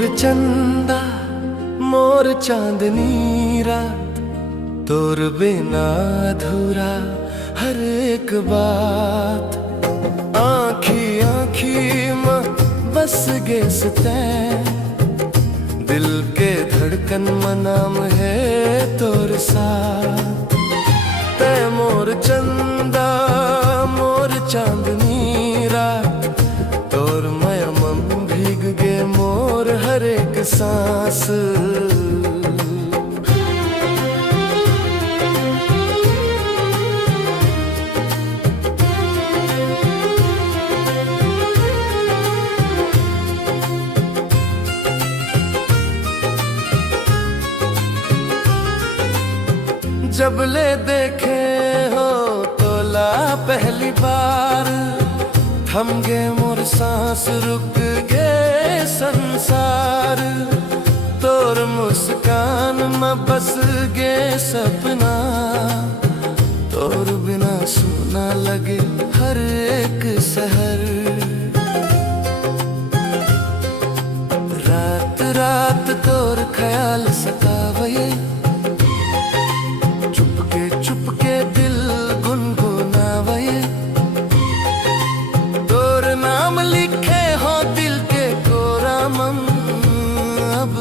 मोर चंदा मोर चांदनी रात, तोर बिना अधूरा हर एक बात। आँखी आँखी में बस गे सतै, दिल के धड़कन में नाम है तोर साथ। तै मोर चंदा मोर चांदनी रात, तोर माया मम भीग गे मोर हर एक सांस। जब ले देखे हो तोला पहली बार, थम गे मोर सांस रुक गे संसार। तोर मुस्कान में बस गे सपना, तोर बिना सुना लगे हर एक शहर। रात रात तोर ख्याल सतावे, चुपके दिल गुनगुनावे। तोर नाम लिखे हो दिल के कोरा मम, अब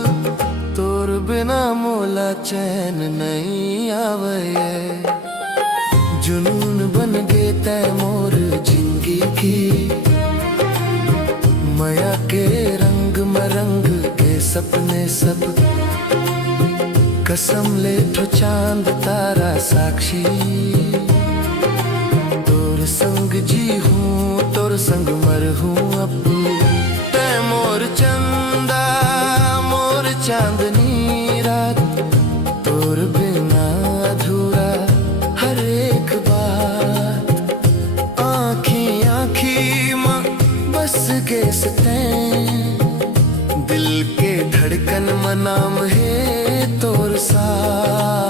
तोर बिना मोला चैन नहीं आवे। जुनून बन गे तै मोर जिंदगी की, माया के रंग में रंग के सपने सब। कसम ले ठो चांद तारा साक्षी, तोर संग जी हूँ तोर संग मर हूँ अब। तै मोर चंदा मोर चांदनी रात, तोर बिना अधूरा हर एक बात। आँखी आँखी माँ बस गे सतै, दिल के धड़कन में नाम है तोर साथ।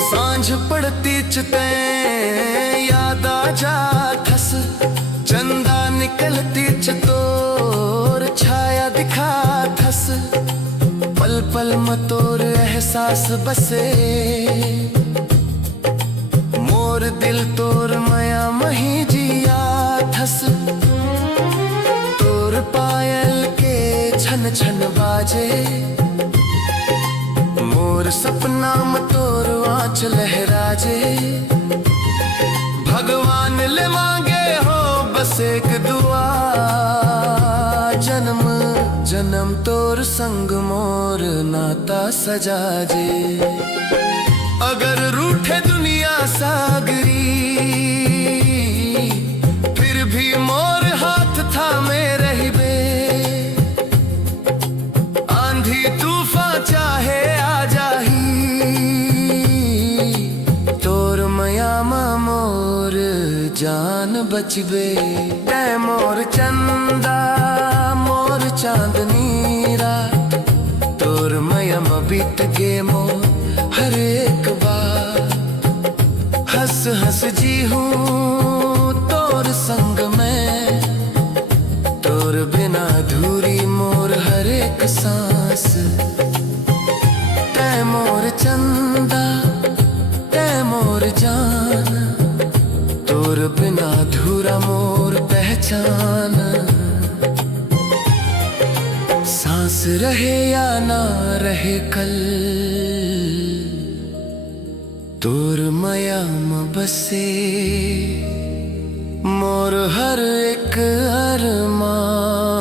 सांझ पड़ती चितै याद आ जा ठस, चंदा निकलती चतोर छाया दिखा थस। पल पल में तोर एहसास बसे, मोर दिल तोर माया मही जिया थस। तोर पायल के छन छन बाजे, मोर सपना में तोर आँच लहराजे। भगवान ले मांगे हो बस एक दुआ, जन्म जन्म तोर संग मोर नाता सजा जे। अगर रूठे दुनिया सागरी, फिर भी मोर हाथ थामे रहिबे। आंधी तूफान चाहे आ जाही, तोर माया में मोर जान बचबे। तै मोर चंदा मोर चांदनी रात, तोर माया में बीत गे मोर हर एक बात। हंस हंस जी हूँ तोर संग में, तोर बिना अधूरी मोर हर एक सांस। तै मोर चंदा तै मोर जान, तोर बिना अधूरा मोर पहचान। सांस रहे या ना रहे कल, तोर माया में बसे मोर हर एक अरमान।